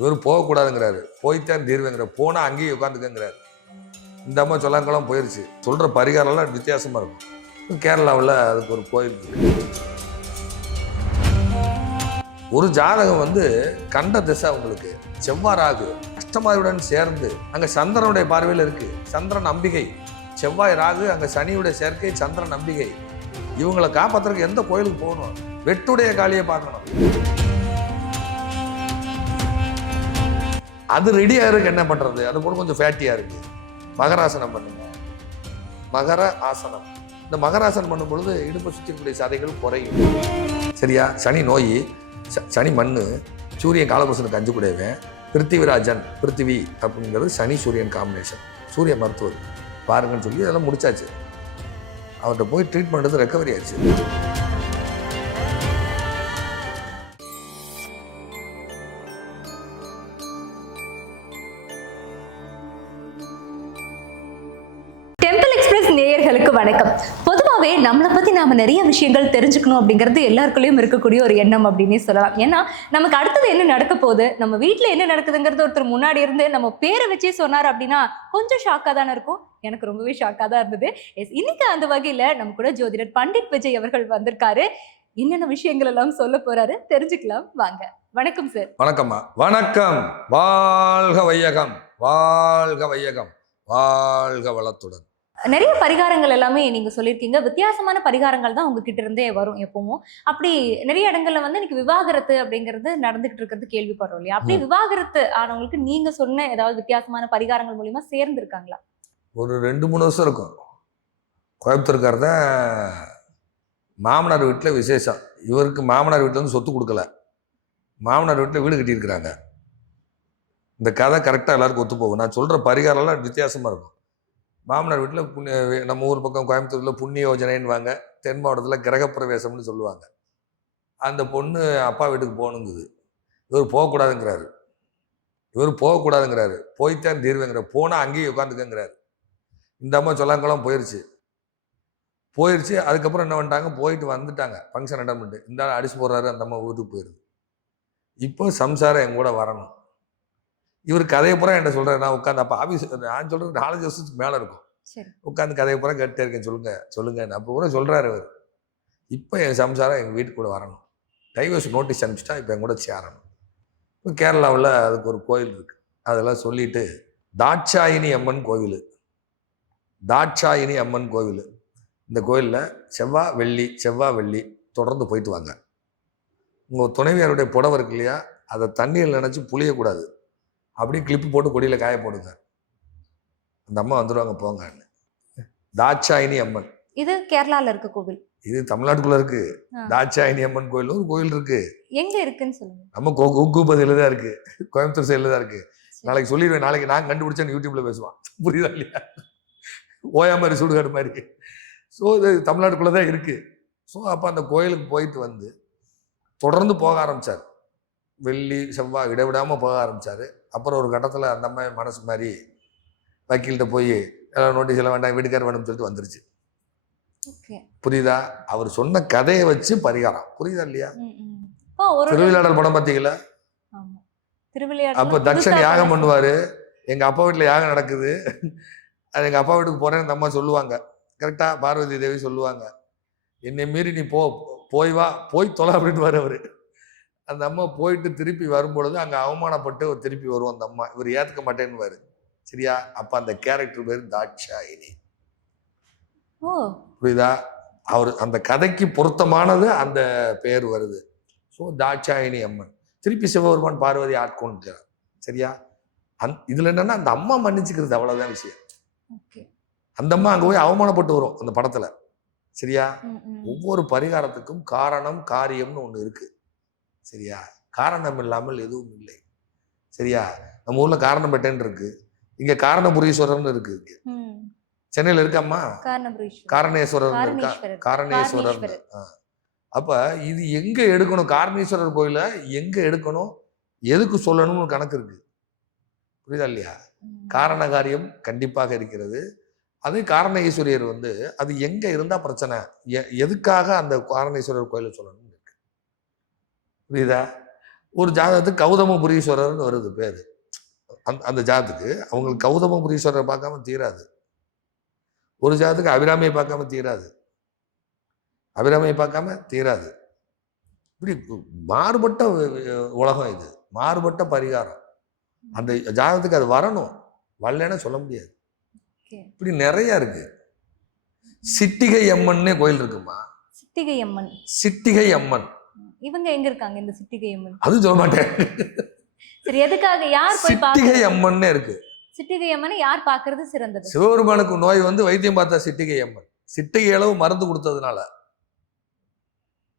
இவர் போகக்கூடாதுங்கிறாரு, போய்த்தான் தீர்வேங்கிற, போனால் அங்கேயே உட்காந்துக்கங்கிறாரு. இந்த அம்மா சொல்லாங்கலாம் போயிடுச்சு. சொல்கிற பரிகாரம்லாம் வித்தியாசமாக இருக்கும். கேரளாவில் அதுக்கு ஒரு கோயில் இருக்கு. ஒரு ஜாதகம் கண்ட திசை அவங்களுக்கு செவ்வாறாகு அஷ்டமாயுடன் சேர்ந்து அங்கே சந்திரனுடைய பார்வையில் இருக்கு. சந்திரன் அம்பிகை, செவ்வாய் ராகு, அங்கே சனியுடைய சேர்க்கை, சந்திரன் அம்பிகை. இவங்களை காப்பாற்றுறதுக்கு எந்த கோயிலுக்கு போகணும்? வெட்டுடைய காளியை பார்க்கணும். அது ரெடியாக இருக்கு. என்ன பண்ணுறது? அது கூட கொஞ்சம் ஃபேட்டியாக இருக்கு. மகராசனம் பண்ணுங்க. மகர ஆசனம். இந்த மகராசனம் பண்ணும் பொழுது இடுப்பு சுற்றக்கூடிய சதைகள் குறையும். சரியா? சனி நோய், சனி மண்ணு, சூரியன் காலபுருஷனுக்கு 5 கூடவேன், பிருத்திவிராஜன், பிருத்திவி அப்படிங்கிறது சனி சூரியன் காம்பினேஷன். சூரிய மருத்துவர் பாருங்கன்னு சொல்லி அதெல்லாம் முடிச்சாச்சு. அவர்கிட்ட போய் ட்ரீட்மெண்ட் எடுத்து ரெக்கவரி ஆச்சு. நேயர்களுக்கு வணக்கம். பொதுவாகவே நம்மளை பற்றி நாம நிறைய விஷயங்கள் தெரிஞ்சுக்கணும் அப்படிங்கிறது எல்லாருக்குள்ளேயும் இருக்கக்கூடிய ஒரு எண்ணம் அப்படின்னே சொல்லலாம். ஏன்னா நமக்கு அடுத்தது என்ன நடக்க போகுது, நம்ம வீட்டில் என்ன நடக்குதுங்கிறது ஒருத்தர் முன்னாடி இருந்து நம்ம பேரை வச்சே சொன்னார் அப்படின்னா கொஞ்சம் ஷாக்காக தானே இருக்கும். எனக்கு ரொம்பவே ஷாக்காக தான் இருந்தது. இன்னைக்கு அந்த வகையில் நம்ம கூட ஜோதிடர் பண்டிட் விஜய் அவர்கள் வந்திருக்காரு. என்னென்ன விஷயங்கள் எல்லாம் சொல்ல போறாரு தெரிஞ்சுக்கலாம் வாங்க. வணக்கம் சார். வணக்கம்மா. வணக்கம். வாழ்க வையகம், வாழ்க வையகம், வாழ்க வளத்துடன். நிறைய பரிகாரங்கள் எல்லாமே நீங்க சொல்லியிருக்கீங்க. வித்தியாசமான பரிகாரங்கள் தான் உங்ககிட்ட இருந்தே வரும் எப்பவும். அப்படி நிறைய இடங்கள்ல இன்னைக்கு விவாகரத்து அப்படிங்கிறது நடந்துகிட்டு இருக்கிறது கேள்விப்படுறோம் இல்லையா? அப்படி விவாகரத்து ஆனவங்களுக்கு நீங்க சொன்ன ஏதாவது வித்தியாசமான பரிகாரங்கள் மூலியமா சேர்ந்து இருக்காங்களா? ஒரு 2-3 வருஷம் இருக்கும். கோயம்புத்தூர்கார் தான் மாமனார் வீட்டில் விசேஷம். இவருக்கு மாமனார் வீட்டில் சொத்து கொடுக்கல, மாமனார் வீட்டில் வீடு கட்டியிருக்கிறாங்க. இந்த கதை கரெக்டாக எல்லாருக்கும் ஒத்து போகும். நான் சொல்கிற பரிகாரம்லாம் வித்தியாசமாக இருக்கும். மாமனார் வீட்டில் நம்ம ஊர் பக்கம் கோயம்புத்தூரில் புண்ணிய யோஜனைன்னு தென் மாவட்டத்தில் கிரகப்பிரவேசம்னு சொல்லுவாங்க. அந்த பொண்ணு அப்பா வீட்டுக்கு போகணுங்குது. இவர் போகக்கூடாதுங்கிறாரு, போய்த்தான் தீர்வேங்கிற, போனால் அங்கேயே உட்காந்துக்கங்கிறாரு. இந்த அம்மா சொல்லாங்கலாம் போயிடுச்சு. அதுக்கப்புறம் என்ன பண்ணிட்டாங்க, போயிட்டு வந்துட்டாங்க. ஃபங்க்ஷன் அட்டன் பண்ணிட்டு இந்த ஆள் அடிச்சு போடுறாரு, அந்த அம்மா வீட்டுக்கு போயிடுது. இப்போ சம்சாரம் என் கூட வரணும். இவர் கதையை பூரா என்கிட்ட சொல்கிறார். நான் உட்காந்து அப்போ ஆஃபீஸ், நான் சொல்கிறது 4 வருஷத்துக்கு மேலே இருக்கும். உட்காந்து கதையை பூரா கேட்டே இருக்கேன். சொல்லுங்க அப்போ பூரா சொல்கிறாரு அவர். இப்போ என் சம்சாரம் எங்கள் வீட்டுக்கு கூட வரணும். டைவர்ஸ் நோட்டீஸ் அனுப்பிச்சிட்டா இப்போ என் கூட சேரணும். இப்போ கேரளாவில் அதுக்கு ஒரு கோயில் இருக்குது. அதெல்லாம் சொல்லிட்டு தாட்சாயினி அம்மன் கோவில். இந்த கோயிலில் செவ்வாய் வெள்ளி தொடர்ந்து போயிட்டு வாங்க. உங்கள் துணைவியாருடைய புடவை இருக்கு இல்லையா, அதை தண்ணியில் நினச்சி புளியக்கூடாது. அப்படியே கிளிப்பு போட்டு கொடியில் காய போடுங்க. அந்த அம்மா வந்துடுவாங்க, போங்கன்னு. தாட்சாயினி அம்மன். இது கேரளாவில் இருக்க கோவில். இது தமிழ்நாட்டுக்குள்ள இருக்கு. தாட்சாயினி அம்மன் கோயில் ஒரு கோயில் இருக்கு. எங்க இருக்குன்னு சொல்லுங்க. நம்ம கூப்பதில தான் இருக்கு, கோயம்புத்தூர் சைடில் தான் இருக்கு. நாளைக்கு சொல்லிடுவேன். நாளைக்கு நான் கண்டுபிடிச்சேன்னு யூடியூப்ல பேசுவான். புரியுதா இல்லையா? ஓயா மாதிரி சுடுகாடு மாதிரி. ஸோ இது தமிழ்நாட்டுக்குள்ள தான் இருக்கு. ஸோ அப்போ அந்த கோயிலுக்கு போயிட்டு தொடர்ந்து போக ஆரம்பிச்சார். வெள்ளி செவ்வாய் இடைவிடாமல் போக ஆரம்பித்தார். அப்புறம் ஒரு கட்டத்தில் அந்த அம்மா மனசு மாதிரி வக்கீல்கிட்ட போய் எல்லாம் நோட்டீஸ் எல்லாம் வேண்டாம், வீட்டுக்கார வேணும்னு சொல்லிட்டு வந்துருச்சு. புரியுதா? அவர் சொன்ன கதையை வச்சு பரிகாரம். புரியுதா இல்லையா? திருவிளையாடல் படம் பார்த்தீங்களா? அப்போ தக்ஷன் யாகம் பண்ணுவார். எங்கள் அப்பா வீட்டில் யாகம் நடக்குது, அது எங்கள் அப்பா வீட்டுக்கு போகிறேன்னு அந்த அம்மா சொல்லுவாங்க. கரெக்டாக பார்வதி தேவி சொல்லுவாங்க, என்னை மீறி நீ போய் தொலை அப்படின்ட்டு வர அவர். அந்த அம்மா போயிட்டு திருப்பி வரும்பொழுது அங்கே அவமானப்பட்டு திருப்பி வரும் அந்த அம்மா. இவர் ஏற்றுக்க மாட்டேன்னு. சரியா? அப்போ அந்த கேரக்டர் பேர் தாட்சாயினி. புரியுதா? அவர் அந்த கதைக்கு பொருத்தமானது அந்த பேர் வருது. ஸோ தாட்சாயினி அம்மன். திருப்பி சிவபெருமான் பார்வதி ஆட்கொண்டுக்கிறார். சரியா? இதுல என்னன்னா அந்த அம்மா மன்னிச்சுக்கிறது, அவ்வளவுதான் விஷயம். அந்த அம்மா அங்கே போய் அவமானப்பட்டு வரும் அந்த படத்துல. சரியா? ஒவ்வொரு பரிகாரத்துக்கும் காரணம் காரியம்னு ஒன்று இருக்கு. சரியா? காரணம் இல்லாமல் எதுவும் இல்லை. சரியா? நம்ம ஊர்ல காரணப்பேட்டைன்னு இருக்கு, இங்க காரணபுரீஸ்வரர்னு இருக்கு. சென்னையில இருக்காம்மா காரணேஸ்வரர் இருக்கா, காரணேஸ்வரர். அப்ப இது எங்க எடுக்கணும்? காரணேஸ்வரர் கோயில எங்க எடுக்கணும், எதுக்கு சொல்லணும்னு கணக்கு இருக்கு. புரியுதா இல்லையா? காரண காரியம் கண்டிப்பாக இருக்கிறது. அதே காரண ஈஸ்வரியர் அது எங்க இருந்தா பிரச்சனை, எதுக்காக அந்த காரணேஸ்வரர் கோயில சொல்லணும் இருக்கு. புரியுதா? ஒரு ஜாதகத்துக்கு கௌதமபுரீஸ்வரர்னு வருது பேரு. அந்த ஜாதத்துக்கு அவங்களுக்கு கௌதமபுரீஸ்வரரை பார்க்காம தீராது. ஒரு ஜாதத்துக்கு அபிராமியை பார்க்காம தீராது. அபிராமியை பார்க்காம தீராது. இப்படி மாறுபட்ட உலகம் இது, மாறுபட்ட பரிகாரம். அந்த ஜாதகத்துக்கு அது வரணும், வரலன்னு சொல்ல முடியாது. இப்படி நிறைய இருக்கு. சிட்டிகை அம்மன்னே கோயில் இருக்குமா? சிட்டிகை அம்மன். சிட்டிகை அம்மன் இவங்க எங்க இருக்காங்க இந்த சிட்டிகை அம்மன்? அது சொல்ல மாட்டேன். சரி, எதுக்காக யார் போய் சிட்டிகை அம்மன்னே இருக்கு. சிட்டிகை அம்மனை யார் பார்க்கிறது சிறந்தது? சிவபெருமானுக்கு நோய் வந்து வைத்தியம் பார்த்தா சிட்டிகை அம்மன். சிட்டிகை அளவு மருந்து கொடுத்ததுனால,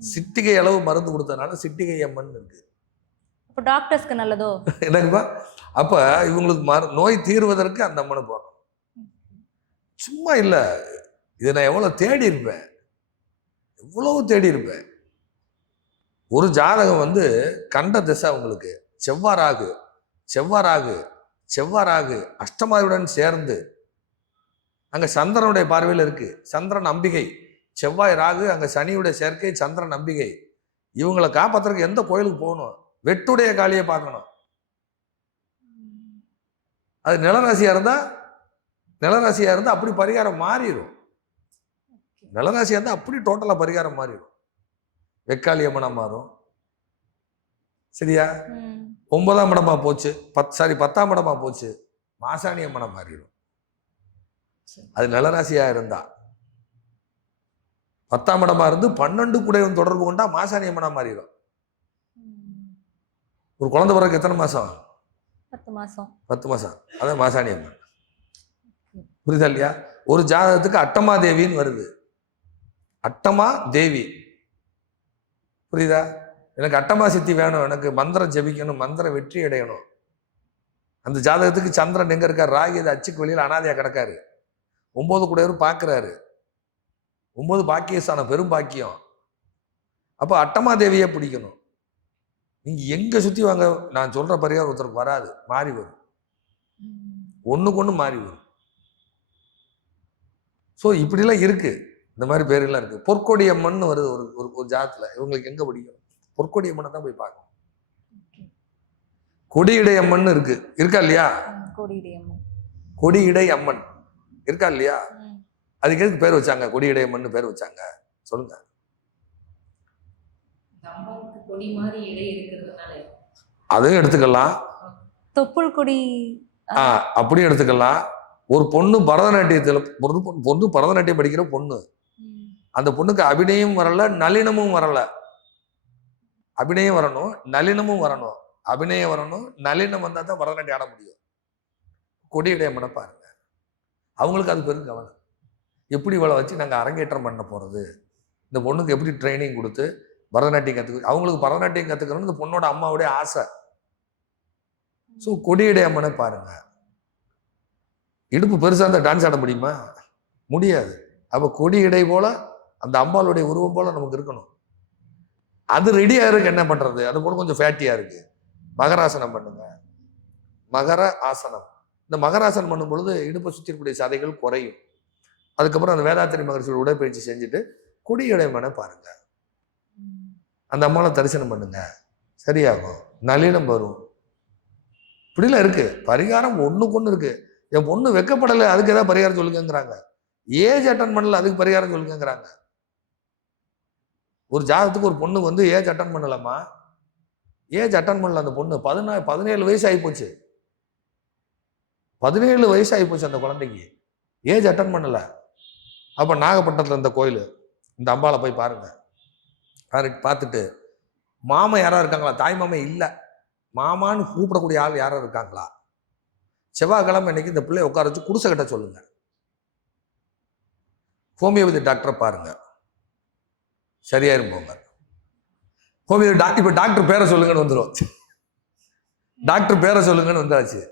சிட்டிகை அளவு மருந்து கொடுத்ததுனால சிட்டிகை அம்மன் இருக்கு. அப்ப டாக்டர்ஸ்க்கு நல்லதோ? என்னப்பா, அப்ப இவங்களுக்கு நோய் தீர்வதற்கு அந்த அம்மனை போகணும். சும்மா இல்ல, இதை நான் எவ்வளவு தேடி இருப்பேன், எவ்வளவு தேடி இருப்பேன். ஒரு ஜாதகம் வந்து கண்ட திசை உங்களுக்கு செவ்வாறாகு செவ்வாறாகு செவ்வாறாகு அஷ்டமாதியுடன் சேர்ந்து அங்க சந்திரனுடைய பார்வையில் இருக்கு. சந்திரன் அம்பிகை, செவ்வாய் ராகு, அங்க சனியுடைய சேர்க்கை, சந்திரன் அம்பிகை. இவங்களை காப்பாத்துறதுக்கு எந்த கோயிலுக்கு போகணும்? வெட்டுடைய காளியை பார்க்கணும். அது நிலராசியா இருந்தா அப்படி பரிகாரம் மாறிடும். நிலராசியா இருந்தா அப்படி டோட்டலா பரிகாரம் மாறிடும். வெக்காளி அம்மனா மாறும். சரியா? 9ஆம் இடமா போச்சு, 10ஆம் இடமா போச்சு, மாசாணி அம்மனா மாறிடும். அது நிலராசியா இருந்தா. 10ஆம் இடமா இருந்து 12 கூடயும் தொடர்பு கொண்டா மாசாணி அம்மனா மாறிடும். ஒரு குழந்தை பிறகு எத்தனை மாசம்? 10 மாசம். அதான் மாசாணி அம்மன். புரியுதா இல்லையா? ஒரு ஜாதகத்துக்கு அட்டமா தேவின்னு வருது. அட்டமா தேவி, புரியுதா? எனக்கு அட்டமா சித்தி வேணும், எனக்கு மந்திரம் ஜெபிக்கணும், மந்திரம் வெற்றி அடையணும். அந்த ஜாதகத்துக்கு சந்திரன் எங்க இருக்காரு? ராகி அச்சுக்கு வெளியில் அனாதையா கிடக்காரு. 9 கூடையரும் பார்க்கிறாரு. 9 பாக்கியஸ்தானம், பெரும் பாக்கியம். அப்போ அட்டமா தேவியை பிடிக்கணும். நீங்க எங்க சுத்தி வாங்க, நான் சொல்ற பரிகாரம் ஒருத்தருக்கு வராது, மாறி வரும். ஒண்ணுக்கு ஒண்ணு மாறி வரும். ஸோ இப்படிலாம் இருக்கு. இந்த மாதிரி பேரெல்லாம் இருக்கு. பொற்கொடி அம்மன் வருது ஒரு ஜாதத்துல. இவங்களுக்கு எங்க பிடிக்கும்? பொற்கொடி அம்மனை தான் போய் பார்க்கணும். கொடியிடை அம்மன் இருக்கா இல்லையா? கொடியிடை அம்மன் இருக்கா இல்லையா? அதுக்கு எதுக்கு பேர் வச்சாங்க? கொடியிடை அம்மன் பேர் வச்சாங்க, சொல்லுங்க. அதையும் எடுத்துக்கலாம். தொப்புள் கொடி அப்படியும் எடுத்துக்கலாம். ஒரு பொண்ணு பரதநாட்டியத்தில் பொண்ணு பரதநாட்டியம் படிக்கிற பொண்ணு, அந்த பொண்ணுக்கு அபிநயம் வரல, நளினமும் வரல. அபிநயம் வரணும், நளினமும் வரணும். அபிநயம் வரணும், நளினம் வந்தா தான் பரதநாட்டியம் ஆட முடியும். கொடியுடைய அம்மனை பாருங்க. அவங்களுக்கு அது பெரும் கவனம். எப்படி இவளை வச்சு நாங்கள் அரங்கேற்றம் பண்ண போறது, இந்த பொண்ணுக்கு எப்படி ட்ரைனிங் கொடுத்து பரதநாட்டியம் கற்றுக்க. அவங்களுக்கு பரதநாட்டியம் கற்றுக்கணும்னு இந்த பொண்ணோட அம்மாவுடைய ஆசை. ஸோ கொடியுடைய அம்மனை பாருங்க. இடுப்பு பெருசாக இருந்தால் டான்ஸ் ஆட முடியுமா? முடியாது. அப்போ கொடி இடை போல அந்த அம்பாளுடைய உருவம் போல நமக்கு இருக்கணும். அது ரெடியாக இருக்கு. என்ன பண்றது? அது போல கொஞ்சம் ஃபேட்டியா இருக்கு. மகராசனம் பண்ணுங்க. மகர ஆசனம். இந்த மகராசனம் பண்ணும் பொழுது இடுப்பை சுற்றி இருக்கக்கூடிய சதைகள் குறையும். அதுக்கப்புறம் அந்த வேதாத்திரி மகர்ஷியோட உடற்பயிற்சி செஞ்சுட்டு கொடி இடைமனை பாருங்க. அந்த அம்மாவை தரிசனம் பண்ணுங்க, சரியாகும். நளினம் வரும். இப்படிலாம் இருக்கு. பரிகாரம் ஒண்ணுக்கு ஒண்ணு இருக்கு. என் பொண்ணு வெக்கப்படலை, அதுக்கு ஏதாவது பரிகாரம் சொல்லுங்கிறாங்க. ஏஜ் அட்டன் பண்ணல, அதுக்கு பரிகாரம் சொல்லுங்கிறாங்க. ஒரு ஜாதகத்துக்கு ஒரு பொண்ணு வந்து ஏஜ் அட்டன் பண்ணலாமா? ஏஜ் அட்டன் பண்ணல. அந்த பொண்ணு 17 வயசு ஆகிப்போச்சு. 17 வயசு ஆகிப்போச்சு அந்த குழந்தைக்கு. ஏஜ் அட்டன் பண்ணல. அப்ப நாகப்பட்டினத்துல இந்த கோயில், இந்த அம்பாவை போய் பாருங்க. பார்த்துட்டு மாமா யாரா இருக்காங்களா? தாய் மாமா இல்லை, மாமான்னு கூப்பிடக்கூடிய ஆள் யாரா இருக்காங்களா? செவ்வாய்க்கிழமை இன்னைக்கு இந்த பிள்ளைய உட்கார வச்சு குடிசை கட்ட சொல்லுங்க. ஹோமியோபதி டாக்டரை பாருங்க, சரியாயிரும் போங்க. ஹோமியோபதி டாக்டர், இப்போ டாக்டர் பேரை சொல்லுங்கன்னு வந்துடும். டாக்டர் பேரை சொல்லுங்கன்னு வந்தாச்சு.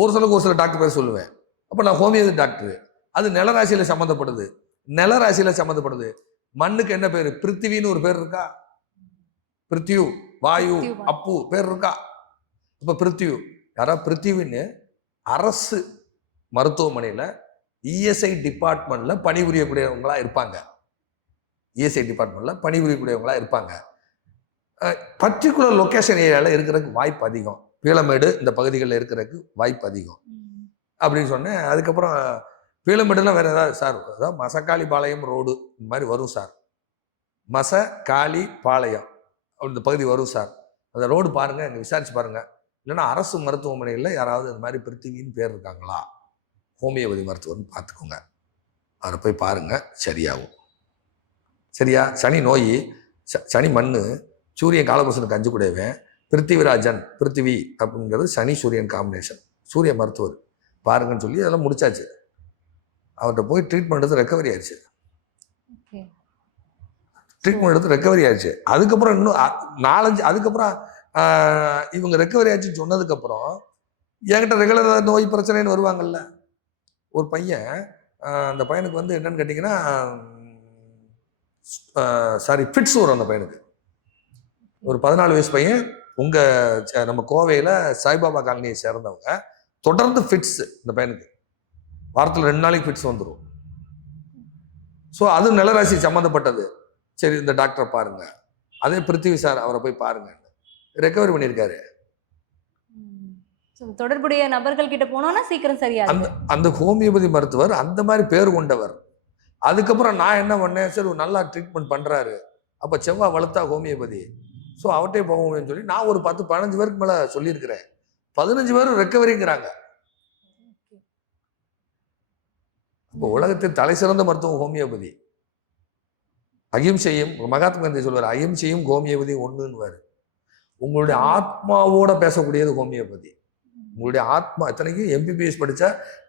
ஒரு சில டாக்டர் பேர் சொல்லுவேன். அப்போ நான் ஹோமியோபதி டாக்டர். அது நிலராசியில சம்மந்தப்படுது. நிலராசியில சம்மந்தப்படுது. மண்ணுக்கு என்ன பேரு? பிருத்திவின்னு ஒரு பேர் இருக்கா? பிருத்தியு, வாயு, அப்பு பேர் இருக்கா? இப்ப பிருத்தியு யாரா? பிருத்திவின்னு அரசு மருத்துவமனையில இஎஸ்ஐ டிபார்ட்மெண்ட்ல பணிபுரியக்கூடியவங்களா இருப்பாங்க. இஎஸ்ஐ டிபார்ட்மெண்ட்ல பணிபுரியக்கூடியவங்களா இருப்பாங்க. பர்டிகுலர் லொக்கேஷன் ஏரியாவில் இருக்கிறதுக்கு வாய்ப்பு அதிகம். பீளமேடு இந்த பகுதிகளில் இருக்கிறதுக்கு வாய்ப்பு அதிகம் அப்படின்னு சொன்னேன். அதுக்கப்புறம் பீளமேடுலாம் வேறு ஏதாவது சார், அதாவது மசக்காளிபாளையம் ரோடு இந்த மாதிரி வரும் சார், மசக்காளிபாளையம் இந்த பகுதி வரும் சார், அந்த ரோடு பாருங்கள், அங்கே விசாரிச்சு பாருங்கள். இல்லைன்னா அரசு மருத்துவமனையில் யாராவது இந்த மாதிரி பிருத்திவின்னு பேர் இருக்காங்களா, ஹோமியோபதி மருத்துவர்னு பார்த்துக்கோங்க, அவரை போய் பாருங்கள், சரியாகும். சரியா? சனி நோய், சனி மண், சூரியன் காலபுருஷனுக்கு 5 கூடவேன், பிருத்திவிராஜன், பிருத்திவி அப்படிங்கிறது சனி சூரியன் காம்பினேஷன், சூரிய மருத்துவர் பாருங்கன்னு சொல்லி அதெல்லாம் முடிச்சாச்சு. அவர்கிட்ட போய் ட்ரீட்மெண்ட் எடுத்து ரெக்கவரி ஆயிடுச்சு. ட்ரீட்மெண்ட் எடுத்து ரெக்கவரி ஆயிடுச்சு. அதுக்கப்புறம் இன்னும் 4-5 அதுக்கப்புறம் இவங்க ரெக்கவரி ஆச்சுன்னு சொன்னதுக்கப்புறம் என்கிட்ட ரெகுலராக நோய் பிரச்சனைன்னு வருவாங்கல்ல. ஒரு பையன், அந்த பையனுக்கு வந்து என்னன்னு கேட்டிங்கன்னா ஃபிட்ஸ் வரும் அந்த பையனுக்கு. ஒரு 14 வயசு பையன், நம்ம கோவையில் சாய்பாபா காலனியை சேர்ந்தவங்க. தொடர்ந்து ஃபிட்ஸ் இந்த பையனுக்கு, வாரத்தில் 2 நாளைக்கு ஃபிட்ஸ் வந்துடும். ஸோ அது நிலராசி சம்மந்தப்பட்டது. சரி, இந்த டாக்டரை பாருங்க, அதே பிருத்திவி சார், அவரை போய் பாருங்க, ரெக்கவரி பண்ணியிருக்காரு. தொடர்புடைய நபர்கள் கிட்ட போனோம்னா சீக்கிரம் சரியா. அந்த ஹோமியோபதி மருத்துவர் அந்த மாதிரி பேர் கொண்டவர். அதுக்கப்புறம் நான் என்ன பண்ணேன், சரி நல்லா ட்ரீட்மெண்ட் பண்றாரு, அப்ப செவ்வாய் வளர்த்தா ஹோமியோபதி, ஸோ அவர்கிட்டே போவோம்னு சொல்லி நான் ஒரு 10-15 பேருக்கு மேல சொல்லியிருக்கிறேன். 15 பேரும் ரெக்கவரிங்கிறாங்க. இப்போ உலகத்தில் தலை சிறந்த மருத்துவம் ஹோமியோபதி. அகிம்சையும், மகாத்மா காந்தி சொல்வார், அகிம்சையும் ஹோமியோபதி ஒண்ணுன்னு. உங்களுடைய ஆத்மாவோட பேசக்கூடியது ஹோமியோபதி. உங்களுடைய ஆத்மா, இத்தனைக்கும் MBBS படிச்ச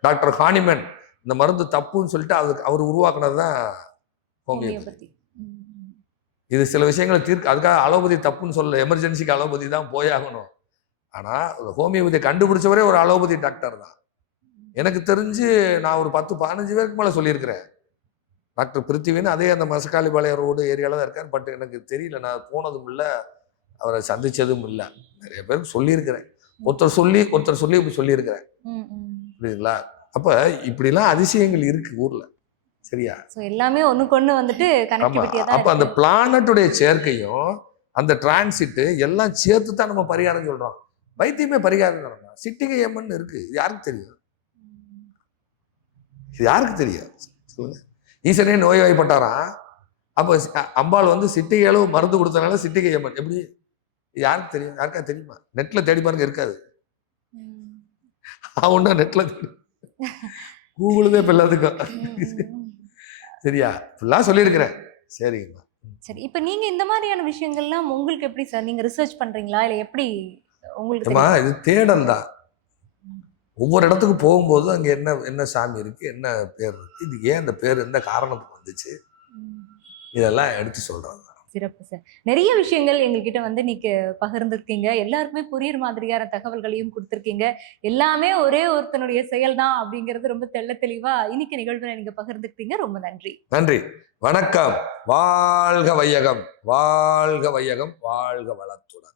டாக்டர் ஹானிமன் இந்த மருந்து தப்புன்னு சொல்லிட்டு அவர் உருவாக்குனது தான் ஹோமியோபதி. இது சில விஷயங்களை அதுக்காக அலோபதி தப்புன்னு சொல்ல, எமர்ஜென்சிக்கு அலோபதி தான் போயாகணும். ஆனா ஹோமியோபதியை கண்டுபிடிச்சவரே ஒரு அலோபதி டாக்டர் தான். எனக்கு தெரிஞ்சு நான் ஒரு 10-15 பேருக்கு மேல சொல்லியிருக்கிறேன். டாக்டர் பிருத்திவின்னு அதே அந்த மசக்காளிபாளையம் ரோடு ஏரியாவில் தான் இருக்கார். பட் எனக்கு தெரியல, நான் போனதும் இல்லை, அவரை சந்திச்சதும் இல்லை. நிறைய பேருக்கு சொல்லியிருக்கிறேன், ஒருத்தர் சொல்லி இப்படி சொல்லியிருக்கிறேன். புரியுதுங்களா? அப்ப இப்படிலாம் அதிசயங்கள் இருக்கு ஊர்ல. சரியா? எல்லாமே ஒண்ணுக்கொண்ணு வந்துட்டு கனெக்டிவிட்டியா தான். அப்ப அந்த பிளானட்டுடைய சேர்க்கையும் அந்த டிரான்சிட் எல்லாம் சேர்த்து தான் நம்ம பரிகாரம் சொல்றோம். வைத்தியமே பரிகாரம் நடக்கும். சிட்டிகை அம்மன் இருக்கு, யாருக்கு தெரியும்? இது யாருக்கு தெரியும் சொல்லுங்க? ஈசனே நோய்வாய்ப்பட்டாராம். அப்போ அம்பாள் வந்து சிட்டிகை அளவு மருந்து கொடுத்தனால சிட்டிகை அம்மன். எப்படி? யாருக்கு தெரியும்? யாருக்கா தெரியுமா? நெட்ல தேடி பாருங்க, இருக்காது. அவன் நெட்ல கூகுளுதே இப்ப எல்லாத்துக்கும். சரியா? ஃபுல்லாக சொல்லியிருக்கிறேன். சரிங்கம்மா. சரி, இப்போ நீங்க இந்த மாதிரியான விஷயங்கள்லாம் உங்களுக்கு எப்படி சார், நீங்க ரிசர்ச் பண்றீங்களா இல்லை எப்படி உங்களுக்கு? இது தேடல் தான். ஒவ்வொரு இடத்துக்கு போகும்போது அங்கே என்ன சாமி இருக்கு, என்ன பேர் இருக்கு, இது ஏன் அந்த பேர் எந்த காரணத்துக்கு வந்துச்சு, இதெல்லாம் எடுத்து சொல்றாங்க. சிறப்பு சார். நிறைய விஷயங்கள் எங்ககிட்ட வந்து நீங்க பகிர்ந்துருக்கீங்க. எல்லாருக்குமே புரியுற மாதிரியான தகவல்களையும் கொடுத்துருக்கீங்க. எல்லாமே ஒரே ஒருத்தனுடைய செயல் தான் அப்படிங்கிறது ரொம்ப தெளிவா இன்னைக்கு நிகழ்வுல நீங்க பகிர்ந்துக்கிட்டீங்க. ரொம்ப நன்றி. நன்றி, வணக்கம். வாழ்க வையகம், வாழ்க வையகம், வாழ்க வளத்துடன்.